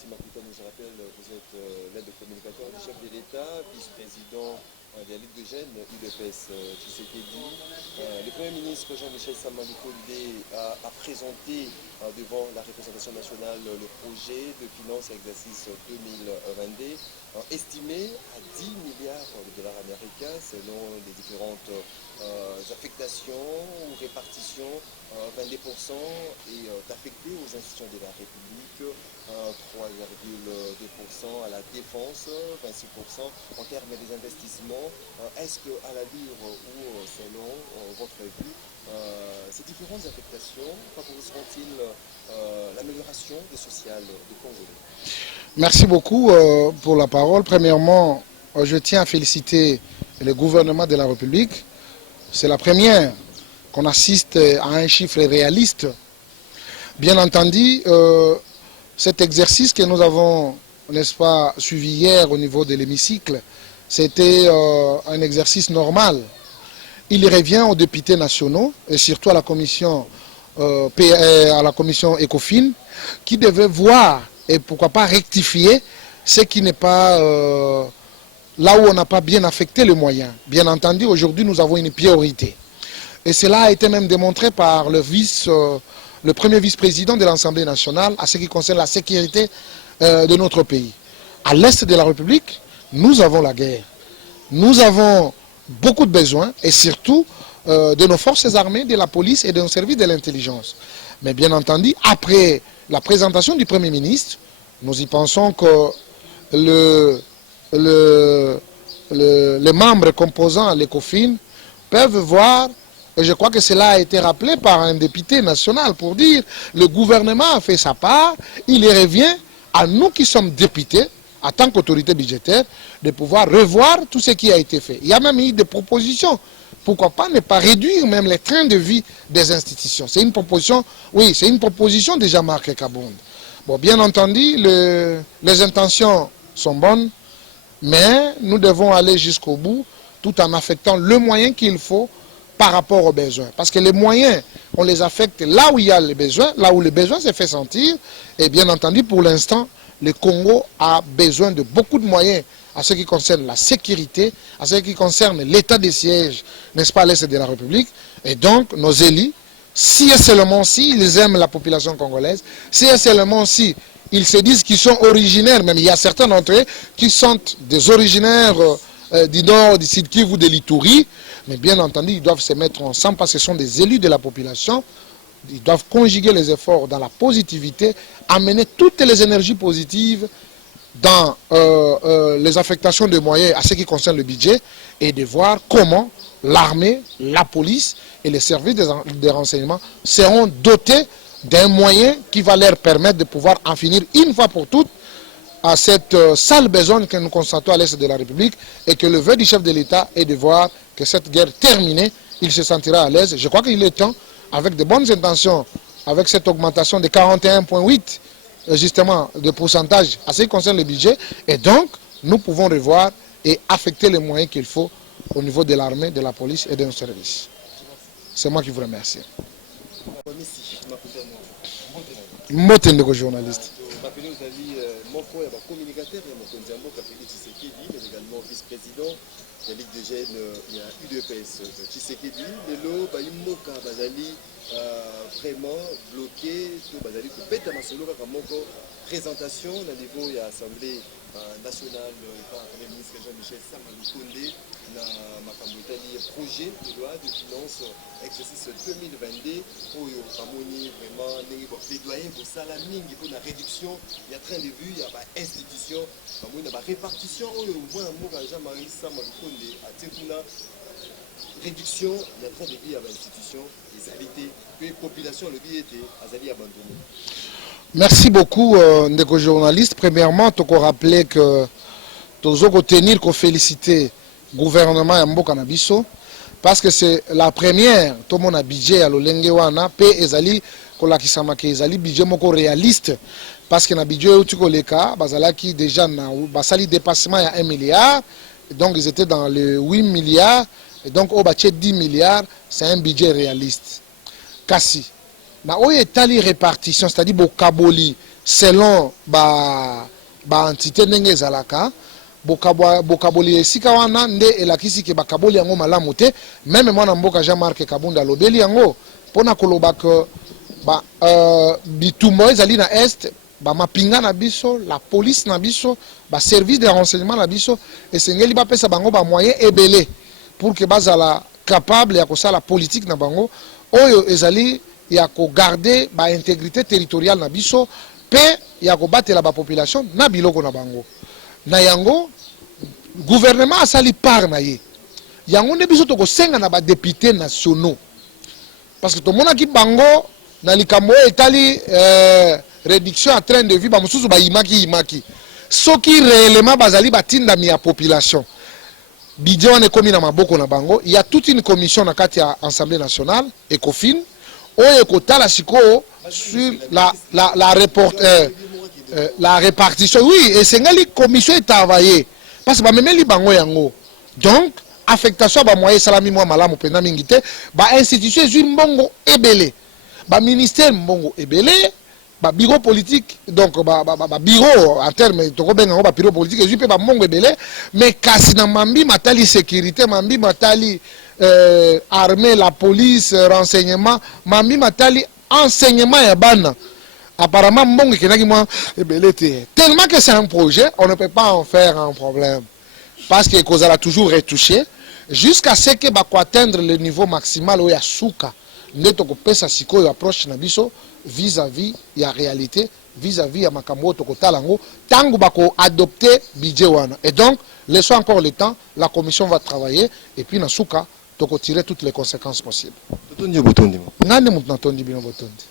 Merci Makuta, je rappelle, vous êtes l'aide de communicateur du chef de l'État, vice-président de la Ligue de Jeunes, UDPS Tshisekedi. Le Premier ministre Jean-Michel Sama-Lukonde a présenté devant la représentation nationale le projet de finances exercice 2022, estimé à 10 milliards de dollars américains selon les différentes affectations ou répartitions. 22% est affecté aux institutions de la République, 3,2% à la défense, 26% en termes des investissements. Est-ce qu'à l'allure ou selon votre vue, ces différentes affectations favoriseront-ils l'amélioration des sociales des Congolais? Merci beaucoup pour la parole. Premièrement, je tiens à féliciter le gouvernement de la République. C'est la première qu'on assiste à un chiffre réaliste. Bien entendu, cet exercice que nous avons, n'est-ce pas, suivi hier au niveau de l'hémicycle, c'était un exercice normal. Il revient aux députés nationaux et surtout à la commission ECOFIN qui devait voir et pourquoi pas rectifier ce qui n'est pas là où on n'a pas bien affecté les moyens. Bien entendu, aujourd'hui nous avons une priorité. Et cela a été même démontré par le premier vice-président de l'Assemblée nationale à ce qui concerne la sécurité de notre pays. À l'est de la République, nous avons la guerre. Nous avons beaucoup de besoins et surtout de nos forces armées, de la police et de nos services de l'intelligence. Mais bien entendu, après la présentation du Premier ministre, nous y pensons que les membres composant l'ECOFIN peuvent voir. Et je crois que cela a été rappelé par un député national pour dire le gouvernement a fait sa part, il revient à nous qui sommes députés, en tant qu'autorité budgétaire, de pouvoir revoir tout ce qui a été fait. Il y a même eu des propositions. Pourquoi pas ne pas réduire même les trains de vie des institutions? C'est une proposition, oui, c'est une proposition de Jean-Marc Kabonde. Bon, bien entendu, les intentions sont bonnes, mais nous devons aller jusqu'au bout tout en affectant le moyen qu'il faut par rapport aux besoins. Parce que les moyens, on les affecte là où il y a les besoins, là où les besoins se fait sentir. Et bien entendu, pour l'instant, le Congo a besoin de beaucoup de moyens à ce qui concerne la sécurité, à ce qui concerne l'état des sièges, n'est-ce pas, à l'est de la République. Et donc, nos élus, si et seulement si ils aiment la population congolaise, si et seulement si ils se disent qu'ils sont originaires, même il y a certains d'entre eux qui sont des originaires du Nord, du Sud Kivu, de l'Ituri, mais bien entendu, ils doivent se mettre ensemble parce que ce sont des élus de la population. Ils doivent conjuguer les efforts dans la positivité, amener toutes les énergies positives dans les affectations de moyens à ce qui concerne le budget et de voir comment l'armée, la police et les services de renseignement seront dotés d'un moyen qui va leur permettre de pouvoir en finir une fois pour toutes à cette sale besogne que nous constatons à l'est de la République et que le vœu du chef de l'État est de voir que cette guerre terminée, il se sentira à l'aise. Je crois qu'il est temps, avec de bonnes intentions, avec cette augmentation de 41,8 justement de pourcentage à ce qui concerne le budget, et donc nous pouvons revoir et affecter les moyens qu'il faut au niveau de l'armée, de la police et de nos services. C'est moi qui vous remercie. Motendeko journaliste. Moko ya communicateur ya mokonzi ya mboka Félix Tshisekedi, mais également vice-président de la Ligue des jeunes ya UDPS Tshisekedi. Lelo baimoka bazali vraiment bloqué, to bazali kobeta masolo kaka moko présentation na niveau ya Assemblée nationale par le ministre Jean-Michel Sama-Lukonde na makambo etali projet de loi de finances exercice 2022 oyo amoni vraiment ndenge plaidoyer kosala mingi mpona réduction ya train de vue ya bainstitution bamoni na barépartition oyo mwana mboka Jean-Marie Sama-Lukonde atie kuna réduction ya train de vue ya bainstitution ezali te mpe population alobi ete azali abandonné. Merci beaucoup, ndeko journaliste. Premièrement, tu peux rappeler que tu dois tenir qu'on féliciter le gouvernement ya mboka na biso parce que c'est la première tout le monde a budget à l'olenge wana pe ezali kolakisama ke ezali budget moko réaliste parce que na budget uti koleka bazalaki déjà na basali dépassement ya 1 milliard et donc ils étaient dans le 8 milliards et donc au baché 10 milliards, c'est un budget réaliste. Kasi na oyo etali répartition, c'est-à-dire bokaboli selon ba entité ndenge ezalaka bokaboli esika wana nde elakisi ke bakaboli yango malamu te. Même mwana mboka Jean-Marc Kabunda lobeli yango pona koloba ke bitumba ezali na est mapinga na biso, la police na biso, service de renseignement na biso esengeli bapesa bango moyen ebele pour que bazala capable ya kosala politique na bango oyo ezali ya ko garder intégrité territoriale na biso pe ya ko batela population na biloko na bango. Na yango gouvernement asali part na ye yango nde biso toko senga na députés nationaux parce que to mona ki bango na likambo etali réduction à train de vie bamususu imaki soki réellement bazali batinda mi ya population budget wana ekomi na maboko na bango. Il y a toute une commission na kati ya Assemblée nationale ECOFIN oyo ekotala siko sur la répartition. Oui, et c'est une commission est travaillée parce que bamemeli bango yango donc affectation moyen salami moi malamu pena mingite institution ezui mbongo ebele ministère mbongo ebele bureau politique donc bureau en terme tokobenga ngo bureau politique ezui pe mbongo ebele mais kasi na mambi matali sécurité mambi matali armée la police renseignement mambi matali enseignement ya bana apparemment mbongo kenaki moi ebele te tellement que c'est un projet on ne peut pas en faire un problème parce que kozala toujours retouché jusqu'à ce que atteindre le niveau maximal oya suka nde tokopesa sikoyo approche na biso vis-à-vis ya réalité vis-à-vis ya makambo tokotala ngo tango bako adopter budget wana. Et donc laissons encore le temps, la commission va travailler et puis na suka toko tirer toutes les conséquences possibles. Totondi botondi nande mutu natondi bino botondi.